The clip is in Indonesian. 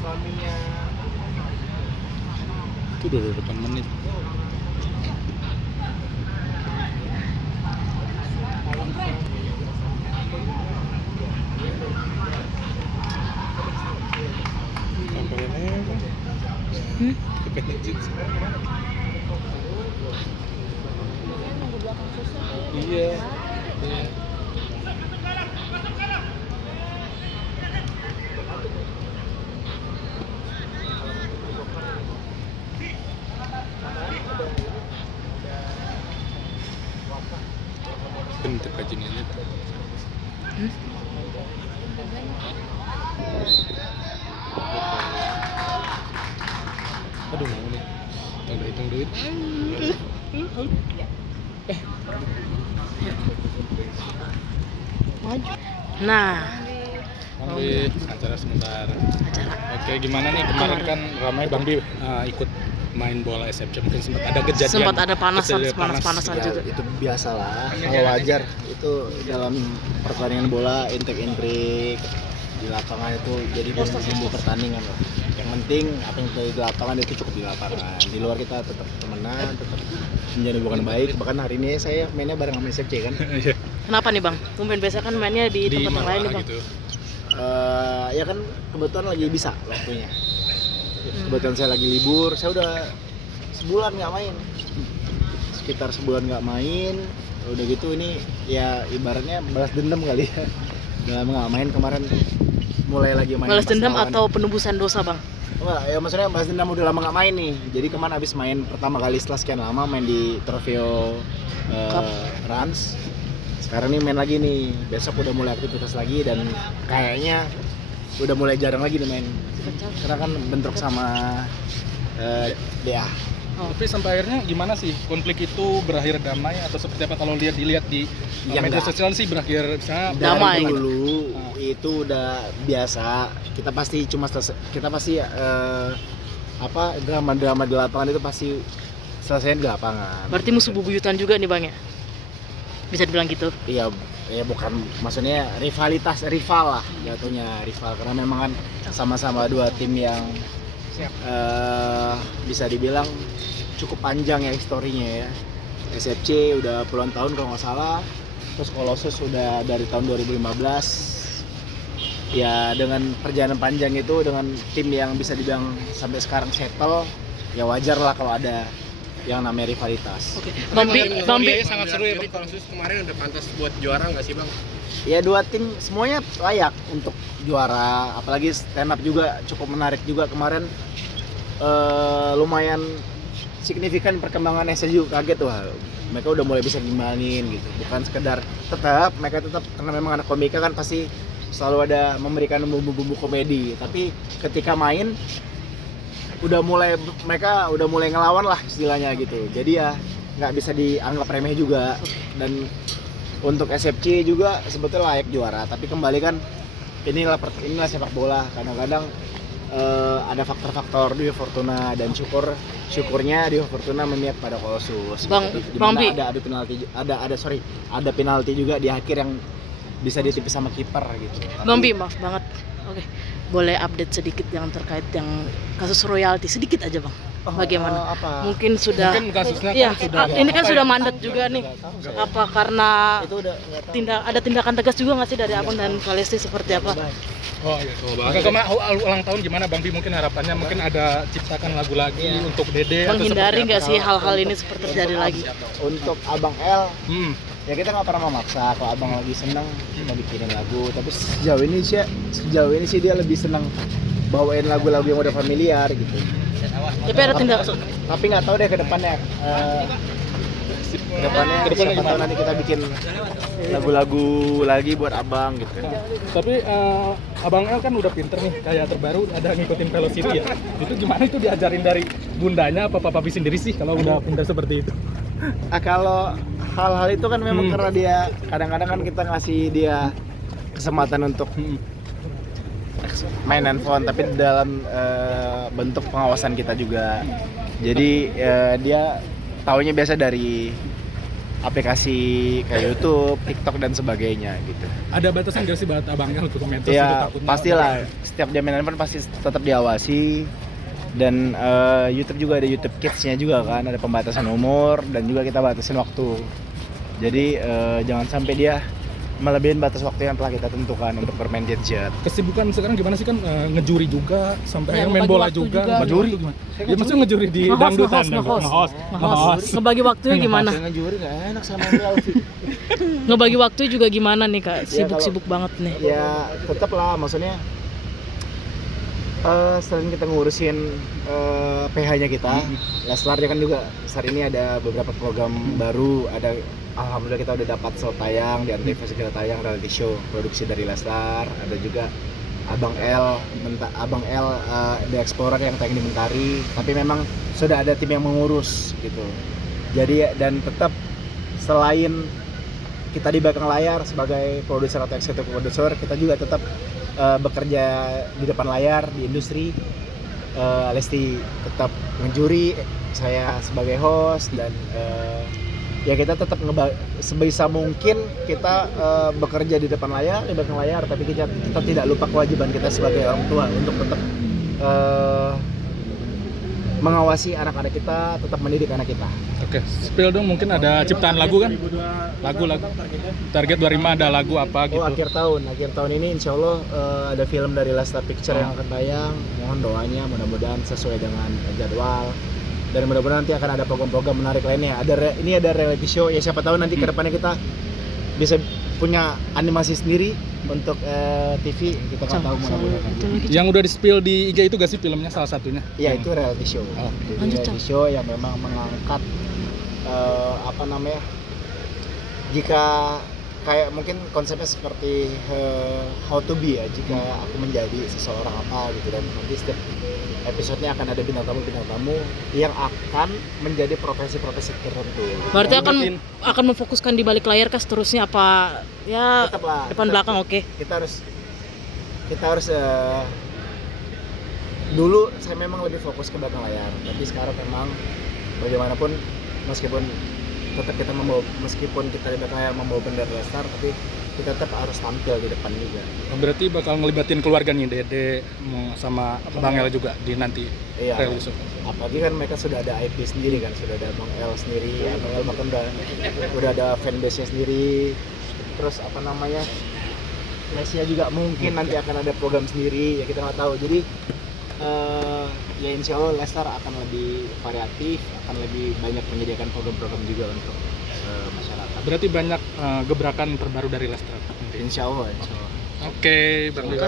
suaminya Itu udah 8 menit. Sampai ini kepengen. Iya. Bentuk kajingannya tuh. Aduh mau nih. Udah hitung duit. Nah, Ambil acara sebentar. acara. Oke, gimana nih kemarin kan ramai Bang Bi ikut main bola SFC, mungkin sempat ada kejadian. Sempat ada kejadian panas-panasan gitu. juga. itu biasalah, kalau wajar itu dalam pertandingan bola intrik di lapangan itu jadi bumbu pertandingan loh. Yang penting apa yang terjadi di lapangan itu cukup di lapangan. Di luar kita tetap temenan, tetap menjadi hubungan baik. Bahkan hari ini saya mainnya bareng sama SFC kan. Iya. Kenapa nih Bang? Tumben biasa kan mainnya di tempat yang lain nih Bang. gitu. Ya kan kebetulan lagi bisa waktunya. Kebetulan saya lagi libur, saya udah sebulan nggak main, sekitar sebulan nggak main. Udah gitu ini ya ibaratnya balas dendam kali ya. Udah lama nggak main, kemarin mulai lagi main. Balas pas dendam lawan. atau penebusan dosa Bang? Enggak, ya maksudnya balas dendam udah lama nggak main nih. Jadi kemarin abis main pertama kali setelah sekian lama main di Trofeo Cup. Rans. Sekarang nih main lagi nih, besok udah mulai aktivitas lagi dan kayaknya udah mulai jarang lagi nih main. Karena kan bentrok sama DA. Tapi sampai akhirnya gimana sih konflik itu berakhir damai atau seperti apa? Kalau dilihat di Ya, media enggak. sosial sih berakhir misalnya Damai. Dari dulu itu udah biasa. Kita pasti drama-drama di lapangan itu pasti selesaiin di lapangan. Berarti musuh bubuyutan juga nih Bang ya? Bisa dibilang gitu. Iya, ya bukan, maksudnya rival lah jatuhnya, rival karena memang kan sama-sama dua tim yang bisa dibilang cukup panjang ya historinya ya. SFC udah puluhan tahun kalau nggak salah, terus Colossus udah dari tahun 2015. Ya dengan perjalanan panjang itu, dengan tim yang bisa dibilang sampai sekarang settle, ya wajar lah kalau ada yang namanya rivalitas. Oke. Bang Bi, sangat seru ya. Jadi Colossus kemarin udah pantas buat juara nggak sih Bang? Ya dua tim semuanya layak untuk juara, apalagi stand up juga cukup menarik juga kemarin. Lumayan signifikan perkembangan SSU, kaget wah mereka udah mulai bisa gimanin gitu, bukan sekedar mereka tetap karena memang anak komika kan pasti selalu ada memberikan bumbu-bumbu komedi, tapi ketika main mereka udah mulai ngelawan lah istilahnya gitu, jadi ya nggak bisa dianggap remeh juga. Dan untuk SFC juga sebetulnya layak juara, tapi kembali kan inilah sepak bola, kadang-kadang ada faktor-faktor Dewa Fortuna dan syukurnya Dewa Fortuna memihak pada Colossus. Bang Bi. Ada penalti juga di akhir yang bisa ditipis sama kiper gitu. Bang Bi, maaf banget. Oke. Boleh update sedikit yang terkait yang kasus royalti sedikit aja Bang. Bagaimana? Mungkin sudah. Mungkin kasusnya Iya, kan sudah. ini kan sudah mandat juga nih. Apa karena Itu udah nggak tahu. ada tindakan tegas juga nggak sih dari Akun dan Kalesti seperti apa? Oh iya. Ulang tahun gimana Bang Bi? Mungkin harapannya mungkin ada ciptakan lagu lagi untuk Dede. atau Menghindari seperti nggak apa? sih hal-hal ini seperti terjadi lagi? Untuk Abang L, Hmm. ya kita nggak pernah memaksa. Kalau abang lagi seneng kita bikinin lagu, tapi sejauh ini sih dia lebih seneng bawain lagu-lagu yang udah familiar gitu. Tapi ada tindakan. Tapi nggak tahu deh ke depannya. Kedepannya siapa tahu nanti kita bikin lagu-lagu lagi buat abang gitu. Tapi Abang El kan udah pinter nih, kayak terbaru ada ngikutin Velocity ya. Itu gimana itu diajarin dari bundanya apa Papa Bi sendiri sih kalau udah pinter seperti itu? Kalau hal-hal itu kan memang karena dia kadang-kadang kan kita ngasih dia kesempatan untuk main handphone, tapi dalam bentuk pengawasan kita juga. Jadi dia taunya biasa dari aplikasi kayak YouTube, TikTok dan sebagainya gitu. Ada batasan nggak sih buat abangnya untuk medsos itu Ya takutnya? pastilah, setiap jaminan pun pasti tetap diawasi. Dan YouTube juga ada YouTube Kids-nya juga kan, ada pembatasan umur dan juga kita batasin waktu. Jadi jangan sampai dia melebihin batas waktu yang telah kita tentukan untuk bermain gadget. Kesibukan sekarang gimana sih kan ngejuri juga sampai Ya, akhirnya main ngebagi bola waktu juga. juga. Ngejuri gimana? Ya maksudnya ngejuri di dangdutan. Nge-host. Ngebagi waktunya gimana? Saya ngejuri nggak enak sama Alfi. Ngebagi waktu juga gimana nih Kak? Ya, Sibuk-sibuk banget nih. Ya tetap lah, maksudnya selain kita ngurusin PH-nya kita, Leslar-nya kan juga saat ini ada beberapa program baru, ada alhamdulillah kita udah dapat slot tayang di Antv segera tayang reality show produksi dari Leslar, ada juga Abang L The Explorer yang tayang di Mentari, tapi memang sudah ada tim yang mengurus gitu. Jadi dan tetap selain kita di belakang layar sebagai produser atau eksekutif produser, kita juga tetap bekerja di depan layar di industri. Lesti tetap ngejuri, saya sebagai host, dan ya kita tetap sebisa mungkin kita bekerja di depan layar, di belakang layar, tapi kita tidak lupa kewajiban kita sebagai orang tua untuk tetap mengawasi anak-anak kita, tetap mendidik anak kita. Oke, spill dong, mungkin ada ciptaan lagu kan? Lagu. Target 25 ada lagu apa gitu? Oh, akhir tahun ini insya Allah ada film dari Lestar Picture yang akan tayang. Mohon doanya, mudah-mudahan sesuai dengan jadwal. Dan mudah-mudahan nanti akan ada program-program menarik lainnya. Ini ada reality show, ya siapa tahu nanti kedepannya kita bisa punya animasi sendiri untuk TV, kita nggak tahu mudah-mudahan. Yang udah di-spill di IG itu gak sih filmnya salah satunya? Iya, itu reality show. Oh. Jadi Lanjut, reality show yang memang mengangkat jika kayak mungkin konsepnya seperti how to be ya, jika aku menjadi seseorang apa gitu, dan nanti setiap episodenya akan ada bintang tamu yang akan menjadi profesi-profesi tertentu. Berarti akan memfokuskan di balik layar kah seterusnya apa ya Tetaplah, depan belakang oke. Kita harus dulu saya memang lebih fokus ke belakang layar, tapi sekarang memang bagaimanapun meskipun kita di belakang layar membawa bendera Lestar, tapi kita tetap harus tampil di depan juga. Berarti bakal ngelibatin keluarganya Dede sama Bang El juga di nanti Iya. reality show. Apalagi kan mereka sudah ada IP sendiri kan, sudah ada Bang El sendiri, Bang El bahkan udah ada fanbase-nya sendiri. Terus Messi juga mungkin nanti akan ada program sendiri, ya kita nggak tahu. Jadi ya insya Allah Lestar akan lebih variatif, akan lebih banyak menyediakan program-program juga untuk masyarakat. Berarti banyak gebrakan terbaru dari Lestar. Insya Allah. Oke, Bang Dede.